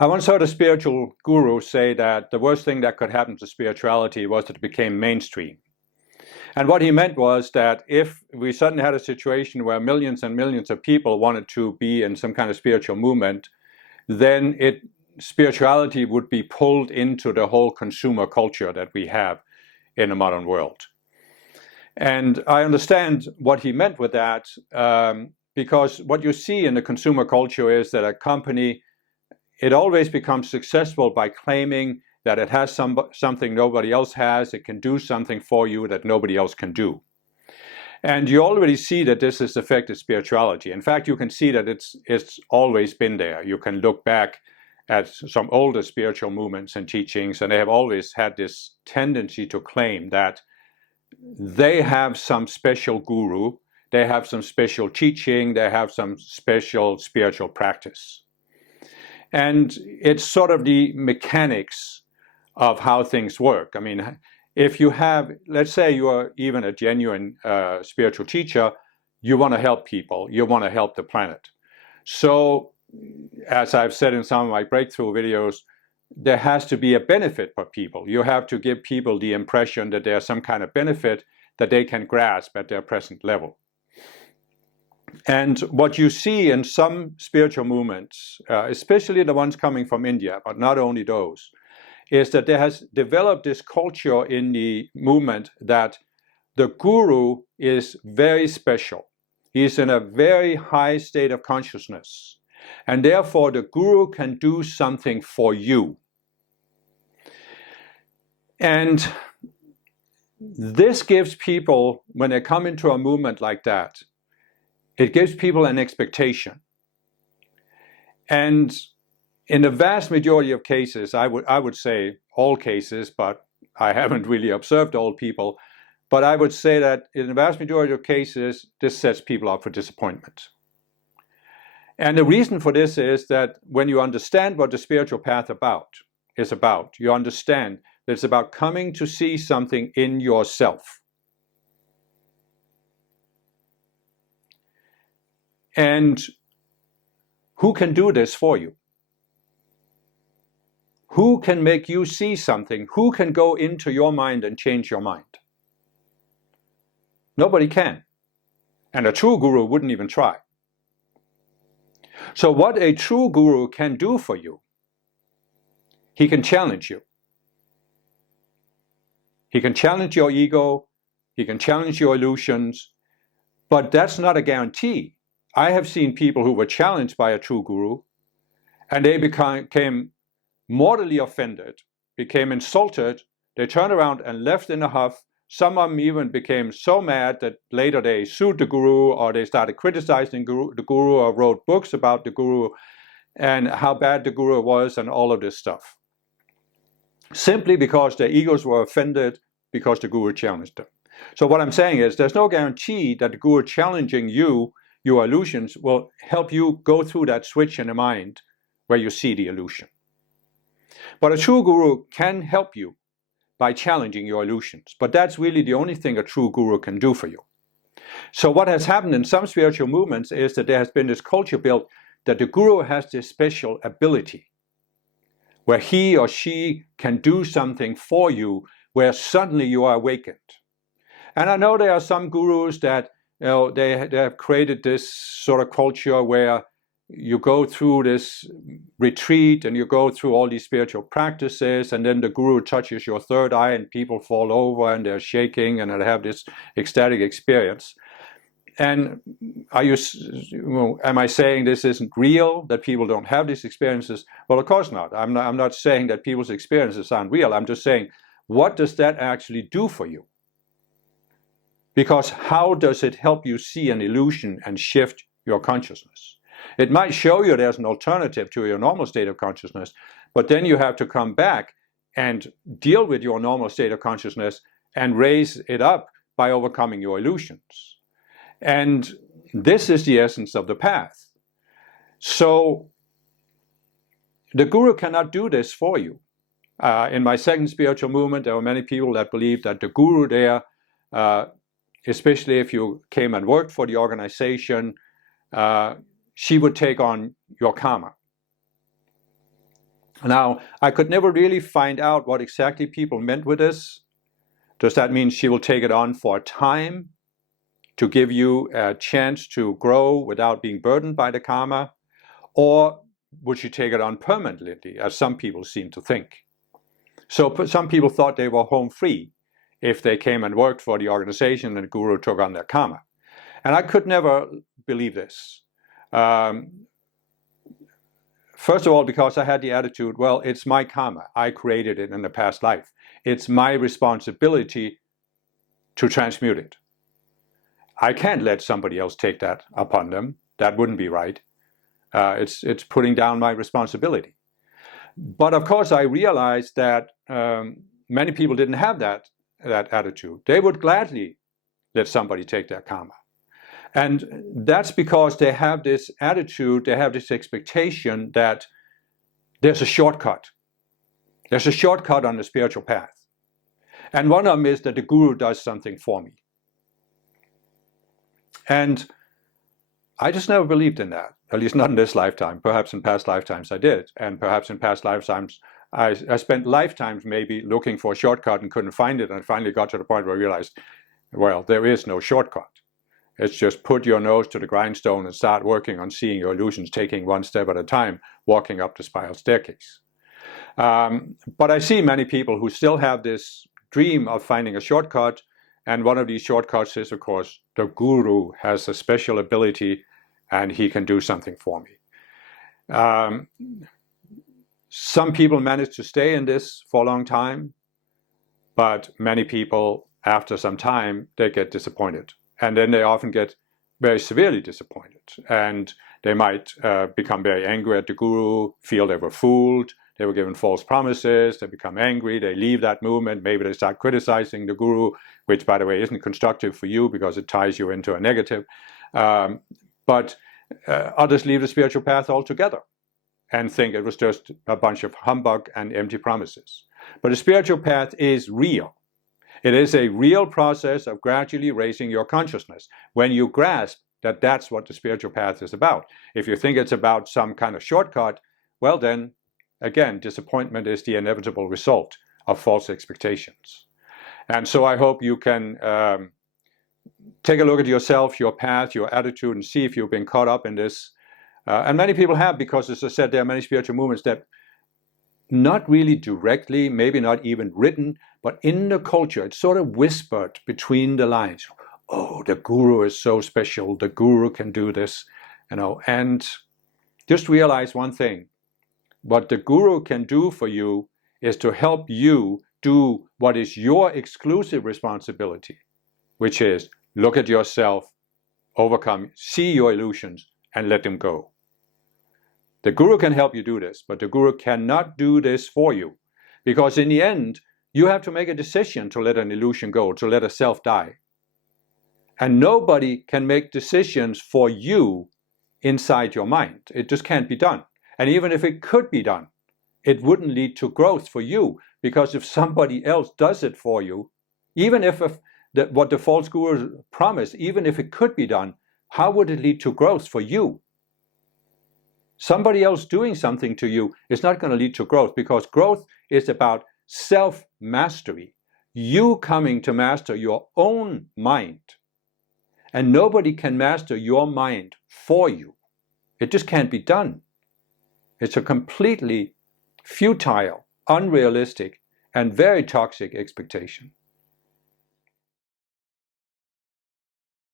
I once heard a spiritual guru say that the worst thing that could happen to spirituality was that it became mainstream. And what he meant was that if we suddenly had a situation where millions and millions of people wanted to be in some kind of spiritual movement, then spirituality would be pulled into the whole consumer culture that we have in the modern world. And I understand what he meant with that, because what you see in the consumer culture is that a company, it always becomes successful by claiming that it has something nobody else has. It can do something for you that nobody else can do. And you already see that this has affected spirituality. In fact, you can see that it's always been there. You can look back at some older spiritual movements and teachings, and they have always had this tendency to claim that they have some special guru, they have some special teaching, they have some special spiritual practice. And it's sort of the mechanics of how things work. I mean, if you have, let's say you are even a genuine spiritual teacher, you want to help people, you want to help the planet. So, as I've said in some of my breakthrough videos, there has to be a benefit for people. You have to give people the impression that there's some kind of benefit that they can grasp at their present level. And what you see in some spiritual movements, especially the ones coming from India, but not only those, is that there has developed this culture in the movement that the guru is very special. He's in a very high state of consciousness. And therefore, the guru can do something for you. And this gives people, when they come into a movement like that, it gives people an expectation. And in the vast majority of cases, I would say all cases, but I haven't really observed all people, but I would say that in the vast majority of cases, this sets people up for disappointment. And the reason for this is that when you understand what the spiritual path is about, you understand that it's about coming to see something in yourself. And who can do this for you? Who can make you see something? Who can go into your mind and change your mind? Nobody can. And a true guru wouldn't even try. So what a true guru can do for you, he can challenge you. He can challenge your ego, he can challenge your illusions, but that's not a guarantee. I have seen people who were challenged by a true guru, and they became mortally offended, became insulted, they turned around and left in a huff. Some of them even became so mad that later they sued the guru, or they started criticizing the guru, or wrote books about the guru and how bad the guru was and all of this stuff. Simply because their egos were offended because the guru challenged them. So what I'm saying is there's no guarantee that the guru challenging you, your illusions, will help you go through that switch in the mind where you see the illusion. But a true guru can help you by challenging your illusions. But that's really the only thing a true guru can do for you. So what has happened in some spiritual movements is that there has been this culture built that the guru has this special ability where he or she can do something for you, where suddenly you are awakened. And I know there are some gurus that they have created this sort of culture where you go through this retreat and you go through all these spiritual practices, and then the guru touches your third eye and people fall over and they're shaking and they have this ecstatic experience. And am I saying this isn't real, that people don't have these experiences? Well, of course not. I'm not saying that people's experiences aren't real. I'm just saying, what does that actually do for you? Because how does it help you see an illusion and shift your consciousness? It might show you there's an alternative to your normal state of consciousness, but then you have to come back and deal with your normal state of consciousness and raise it up by overcoming your illusions. And this is the essence of the path. So the guru cannot do this for you. In my second spiritual movement, there were many people that believed that the guru there, especially if you came and worked for the organization, she would take on your karma. Now, I could never really find out what exactly people meant with this. Does that mean she will take it on for a time to give you a chance to grow without being burdened by the karma? Or would she take it on permanently, as some people seem to think? So some people thought they were home free if they came and worked for the organization and the guru took on their karma. And I could never believe this. First of all, because I had the attitude, well, it's my karma. I created it in the past life. It's my responsibility to transmute it. I can't let somebody else take that upon them. That wouldn't be right. It's putting down my responsibility. But of course, I realized that many people didn't have that attitude. They would gladly let somebody take their karma. And that's because they have this attitude, they have this expectation that there's a shortcut. There's a shortcut on the spiritual path. And one of them is that the guru does something for me. And I just never believed in that, at least not in this lifetime. Perhaps in past lifetimes I did. And perhaps in past lifetimes, I spent lifetimes maybe looking for a shortcut and couldn't find it. And I finally got to the point where I realized, well, there is no shortcut. It's just put your nose to the grindstone and start working on seeing your illusions, taking one step at a time, walking up the spiral staircase. But I see many people who still have this dream of finding a shortcut. And one of these shortcuts is, of course, the guru has a special ability and he can do something for me. Some people manage to stay in this for a long time, but many people, after some time, they get disappointed. And then they often get very severely disappointed. And they might become very angry at the guru, feel they were fooled, they were given false promises, they become angry, they leave that movement, maybe they start criticizing the guru, which, by the way, isn't constructive for you because it ties you into a negative. But others leave the spiritual path altogether and think it was just a bunch of humbug and empty promises. But the spiritual path is real. It is a real process of gradually raising your consciousness. When you grasp that that's what the spiritual path is about. If you think it's about some kind of shortcut, well then, again, disappointment is the inevitable result of false expectations. And so I hope you can take a look at yourself, your path, your attitude, and see if you've been caught up in this. And many people have, because as I said, there are many spiritual movements that not really directly, maybe not even written, but in the culture, it's sort of whispered between the lines. Oh, the guru is so special. The guru can do this, and just realize one thing. What the guru can do for you is to help you do what is your exclusive responsibility, which is look at yourself, overcome, see your illusions, and let them go. The guru can help you do this, but the guru cannot do this for you, because in the end, you have to make a decision to let an illusion go, to let a self die. And nobody can make decisions for you inside your mind. It just can't be done. And even if it could be done, it wouldn't lead to growth for you, because if somebody else does it for you, even if what the false guru promised, even if it could be done, how would it lead to growth for you? Somebody else doing something to you is not going to lead to growth, because growth is about self-mastery. You coming to master your own mind. And nobody can master your mind for you. It just can't be done. It's a completely futile, unrealistic, and very toxic expectation.